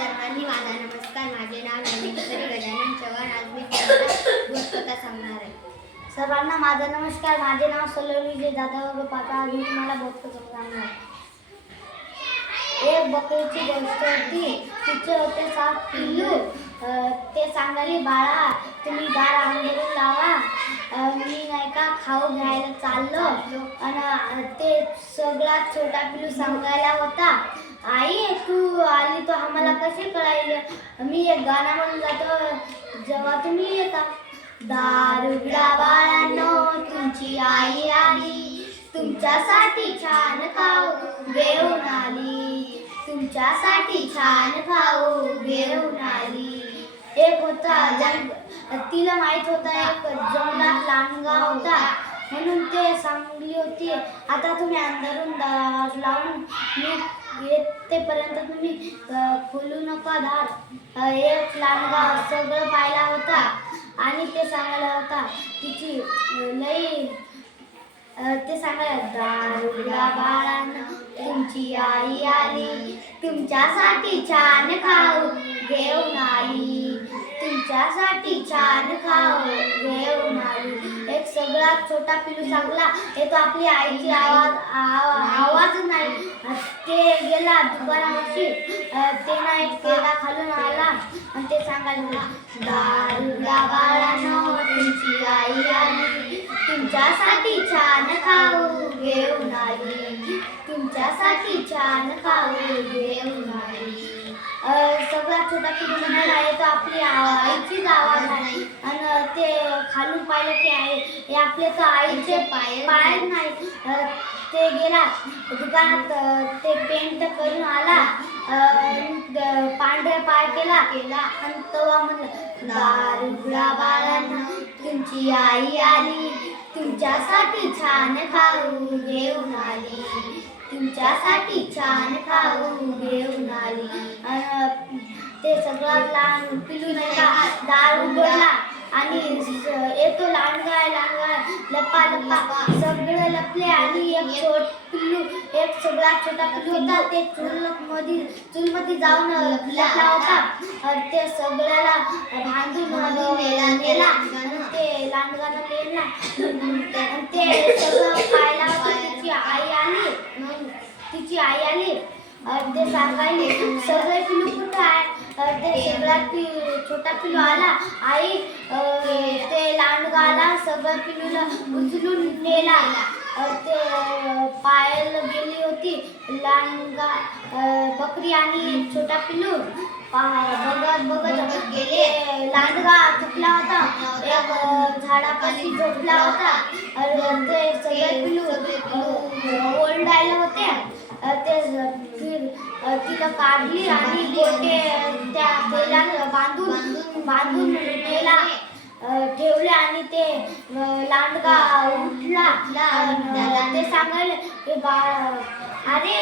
सर्वांनी माझा नमस्कार. माझे नाव ज्ञानेश्वरी गजानन चव्हाण. आज मी तुम्हाला कथा सांगणार आहे. सर्वांना माझा नमस्कार. माझे नाव सलोनी जे जाधव पापा. आज मी तुम्हाला कथा सांगणार आहे. एक बकरीची गोष्ट होती. तिचे होते 7 पिल्लू. ते सांगाले, बाळा तुम्ही दार अंधारून लावा, मी नाही का खाऊ घ्यायला चाललो. आणि ते सगळ्यात छोटा पिल्लू सांगायला होता, आई तू आली तो आम्हाला कसे कळायले, मी एक गाणं म्हणून जातो जेव्हा तुम्ही येता. दार उघडा बाळांनो, तुमची आई आली, तुमच्यासाठी छान खाऊ घेऊन आली, तुमच्यासाठी छान खाऊ घेऊन आली. एक होता तिला माहित होता एक जंगलात लांडगा होता, म्हणून ते सांगली होती, आता तुम्ही अंधारून दार लावून मी येतेपर्यंत तुम्ही खोलू नका दार. एक लांडगा सगळं पाहिला होता आणि ते सांगायला होता तिची लई ते सांगायला, दार उघडा बाळांनो, तुमची आई आली, तुमच्यासाठी छान खाऊ घेऊन आली, तुमच्यासाठी छान खाऊ घेऊन आली. एक सगळ्यात छोटा पिल्लू सांगला, हे तो आपली आईची आवाज नाही. ते गेला दुकानापाशी, ते ना एक पेढा खालून आला आणि ते सांगायला, दार उघडा बाळांनो, तुमची आई आली, तुमच्यासाठी छान खाऊ घेऊन आली, तुमच्यासाठी छान खाऊ घेऊन आली. सगळ्यात छोटा पिल्लू म्हणाला, आहे तर आपली आईचीच आवाज आहे. आणि ते खालून पाहिलं की आहे हे आपले तर आईचे पाय नाही. ते गेला दुकानात, ते पेंट करून आला, पांढरे पाय केला आणि तेव्हा म्हणलं, दार उघडा बाळांनो, तुमची आई आली, तुमच्यासाठी छान खाऊ घेऊन आली, तुमच्यासाठी छान खाऊ घेऊन आली. ते सगळं लहान पिल्लू नाही का दार उघडला आणि येतो लांडगा लप्पा लप्पा सगळे लपले. आणि एक सगळ्यात छोटा पिल्लू होता, ते चूलमध्ये जाऊन लपला होता. ते सगळ्याला बांधून नेला. ते लांडगानं नेला आणि ते सगळं पाहिला होता. तिची आई आली, ते सांगायले, सगळे पिल्लू कुठं आहे. ते सगळ्यात छोटा पिल्लू आला, आई ते लांडगा आला, सगळ्या पिल्लूला उचलून नेला. ते पायाला गेली होती लांडगा बकरी आणि छोटा पिल्लू बघत गेले. लांडगा झोपला होता, एक झाडापाशी झोपला होता. ते सगळे पिल्लू ओरडायला होते. ते तिला काढली आणि गोटे त्या बैलाला बांधून नेला ठेवले. आणि ते लांडगा उठला. ते सांगायला, अरे